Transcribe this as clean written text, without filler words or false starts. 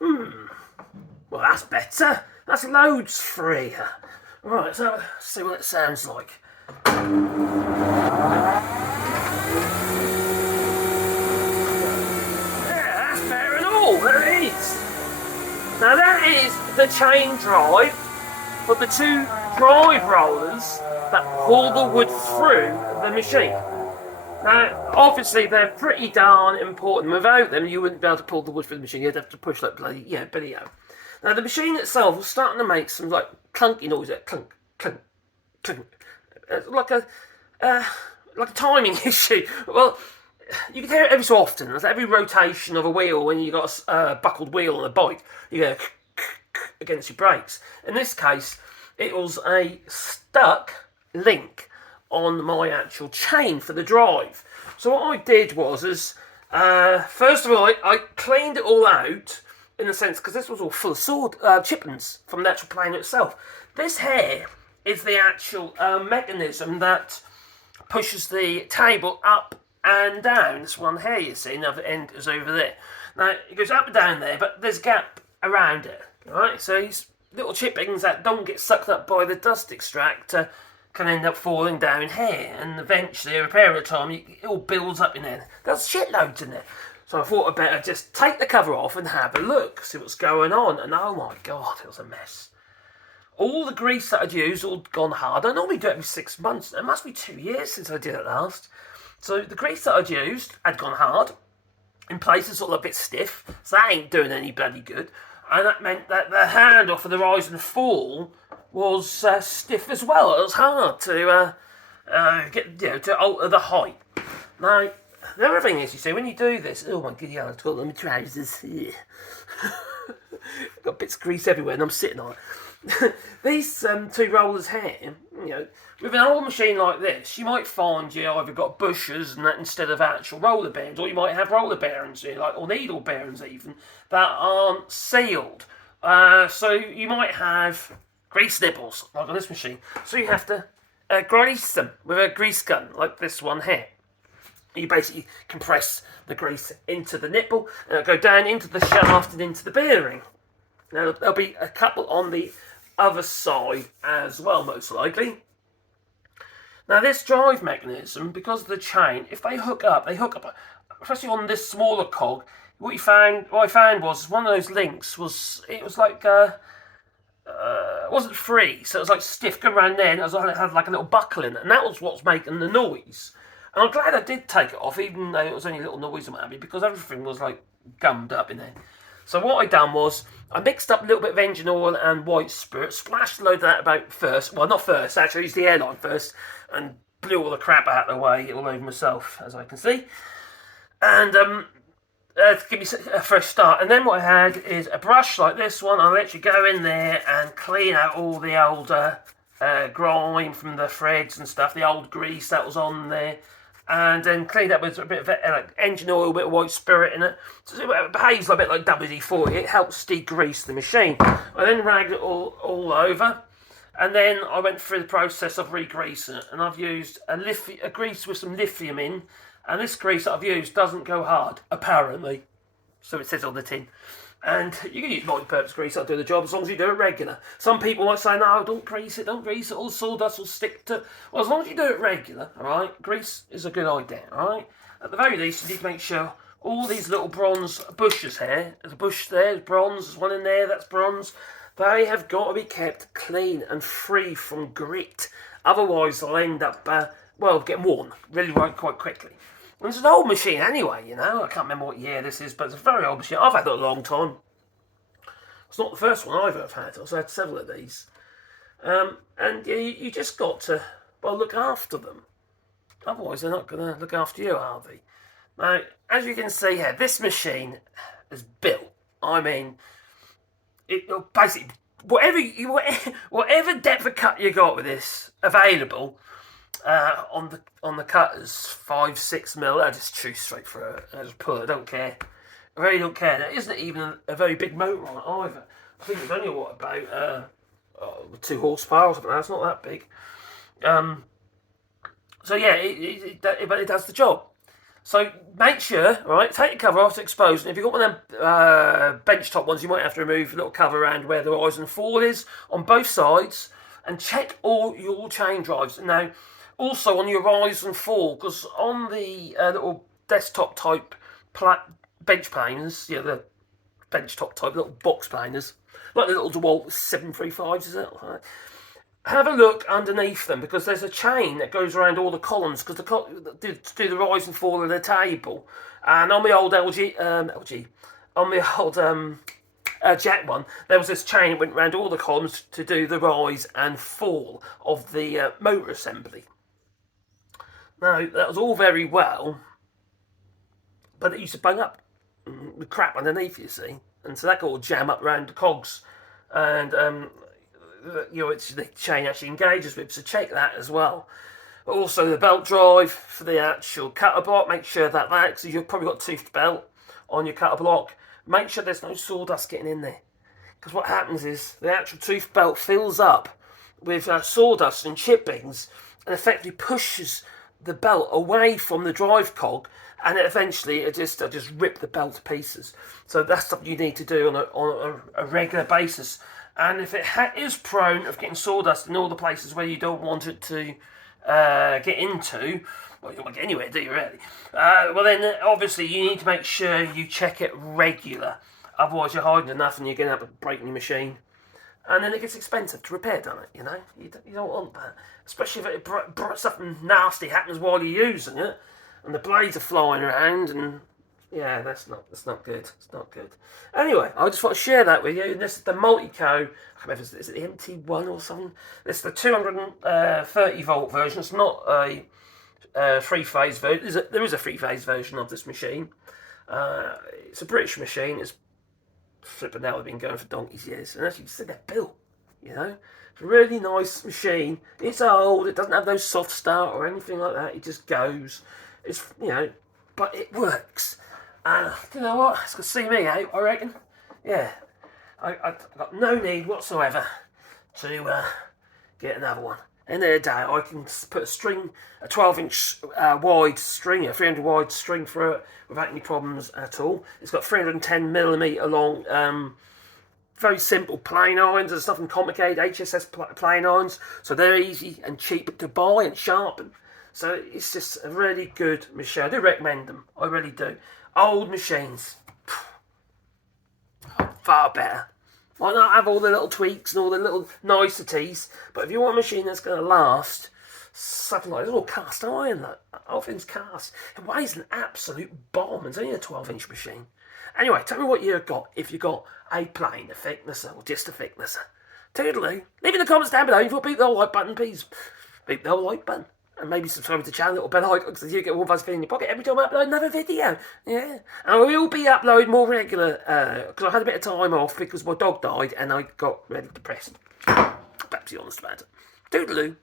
Well, that's better. That's loads freer. Right, so let's see what it sounds like. Yeah, that's better than all. There it is. Now that is the chain drive for the two drive rollers that pull the wood through the machine. Now, obviously, they're pretty darn important. Without them, you wouldn't be able to pull the wood through the machine. You'd have to push that bloody, video. Now, the machine itself was starting to make some, like, clunky noise. Clunk, clunk, clunk. It's like a timing issue. Well, you can hear it every so often. It's every rotation of a wheel when you've got a buckled wheel on a bike. You go against your brakes. In this case, it was a stuck link on my actual chain for the drive. So what I did was, first of all, I cleaned it all out, in a sense, because this was all full of chippings from the actual plane itself. This here is the actual mechanism that pushes the table up and down. This one here, you see, now the end is over there. Now, it goes up and down there, but there's a gap around it, right? So these little chippings that don't get sucked up by the dust extractor can end up falling down here, and eventually, a repair at a time, it all builds up in there. There's shitloads in there. So I thought I'd better just take the cover off and have a look, see what's going on. And oh my god, it was a mess. All the grease that I'd used all gone hard. I normally do it every 6 months. It must be 2 years since I did it last. So the grease that I'd used had gone hard. In places sort of a bit stiff. So that ain't doing any bloody good. And that meant that the handle for the rise and fall was stiff as well. It was hard to to alter the height. Now, the other thing is, you see, when you do this, oh my god, I've got my trousers here. Got bits of grease everywhere, and I'm sitting on it. These two rollers here, with an old machine like this, you might find you either got bushers and that instead of actual roller bearings, or you might have roller bearings here, or needle bearings even, that aren't sealed. So you might have grease nipples, like on this machine. So you have to grease them with a grease gun, like this one here. You basically compress the grease into the nipple, and it'll go down into the shaft and into the bearing. Now, there'll be a couple on the other side as well, most likely. Now, this drive mechanism, because of the chain, if they hook up, especially on this smaller cog. What I found was one of those links was like it wasn't free, so it was like stiff going around there, and it had like a little buckle in it, and that was what's making the noise. And I'm glad I did take it off, even though it was only a little noise and what have you, because everything was like gummed up in there. So what I done was, I mixed up a little bit of engine oil and white spirit, splashed a load of that about first. Well, not first, actually, I used the airline first, and blew all the crap out of the way, all over myself, as I can see. And to give me a fresh start. And then what I had is a brush like this one. I'll let you go in there and clean out all the old grime from the threads and stuff, the old grease that was on there. And then cleaned up with a bit of engine oil, a bit of white spirit in it. So it behaves a bit like WD-40. It helps degrease the machine. I then ragged it all over. And then I went through the process of re-greasing it. And I've used a grease with some lithium in. And this grease that I've used doesn't go hard, apparently. So it says on the tin. And you can use multi-purpose grease, that'll do the job as long as you do it regular. Some people might say, no, don't grease it, all the sawdust will stick to... Well, as long as you do it regular, alright, grease is a good idea, alright? At the very least, you need to make sure all these little bronze bushes here, there's a bush there, there's bronze, there's one in there, that's bronze, they have got to be kept clean and free from grit. Otherwise, they'll end up, getting worn really quite quickly. And it's an old machine anyway, I can't remember what year this is, but it's a very old machine. I've had it a long time. It's not the first one I've ever had. I've had several of these. And you just got to, look after them. Otherwise, they're not going to look after you, are they? Now, as you can see here, this machine is built. I mean, it basically, whatever depth of cut you got with this available, on the cutters, 5-6 mil. I just chew straight through it. I just pull it. I don't care. I really don't care. There isn't even a very big motor on it either. I think it's only about 2 horsepower or something. That's not that big. So yeah, but it does the job. So make sure, right, take the cover off to expose. And if you've got one of them bench top ones, you might have to remove a little cover around where the rise and fall is on both sides, and check all your chain drives. Now, also on your rise and fall, because on the little desktop type bench planers, the bench top type little box planers, like the little DeWalt 735s, is it? Have a look underneath them, because there's a chain that goes around all the columns, because to do the rise and fall of the table. And on my old on my old Jack one, there was this chain that went around all the columns to do the rise and fall of the motor assembly. Now, that was all very well, but it used to bung up the crap underneath, you see. And so that got all jam up around the cogs. And it's the chain actually engages with, so check that as well. Also the belt drive for the actual cutter block, make sure that because you've probably got toothed belt on your cutter block, make sure there's no sawdust getting in there, because what happens is the actual tooth belt fills up with sawdust and chippings and effectively pushes the belt away from the drive cog, and eventually it just rip the belt to pieces. So that's something you need to do on a regular basis. And if it is prone of getting sawdust in all the places where you don't want it to get into, well, you don't want to get anywhere, do you really? Well, then obviously you need to make sure you check it regular. Otherwise you're hiding enough and you're going to have a break in your machine. And then it gets expensive to repair, doesn't it? You don't want that. Especially if something nasty happens while you're using it, and the blades are flying around, and yeah, that's not good. It's not good. Anyway, I just want to share that with you. And this is the Multico. I can't remember, is it the MT1 or something? This is the 230 volt version. It's not a three-phase version. There is a three-phase version of this machine. It's a British machine. It's flipping out. They've been going for donkey's years, and actually, you see they're built. It's a really nice machine. It's old. It doesn't have no soft start or anything like that. It just goes. It's but it works. And you know what? It's going to see me out, I reckon. Yeah, I've got no need whatsoever to get another one. In the day, I can put a 12-inch wide string, a 300 wide string through it without any problems at all. It's got 310mm long, very simple plane irons. There's nothing complicated, HSS plane irons. So they're easy and cheap to buy and sharpen. So it's just a really good machine. I do recommend them. I really do. Old machines, far better. Might not have all the little tweaks and all the little niceties, but if you want a machine that's going to last, something like this, all cast iron, that whole thing's cast. It weighs an absolute bomb. It's only a 12-inch machine. Anyway, tell me what you've got, if you've got a plane, a thicknesser, or just a thicknesser. Toodaloo. Leave in the comments down below. If you beat the whole like button, please beat the whole like button. And maybe subscribe to the channel, little bell icon, so you get one of us in your pocket every time I upload another video. Yeah. And I will be uploading more regular, because I had a bit of time off because my dog died and I got really depressed. Perhaps be honest about it. Toodaloo.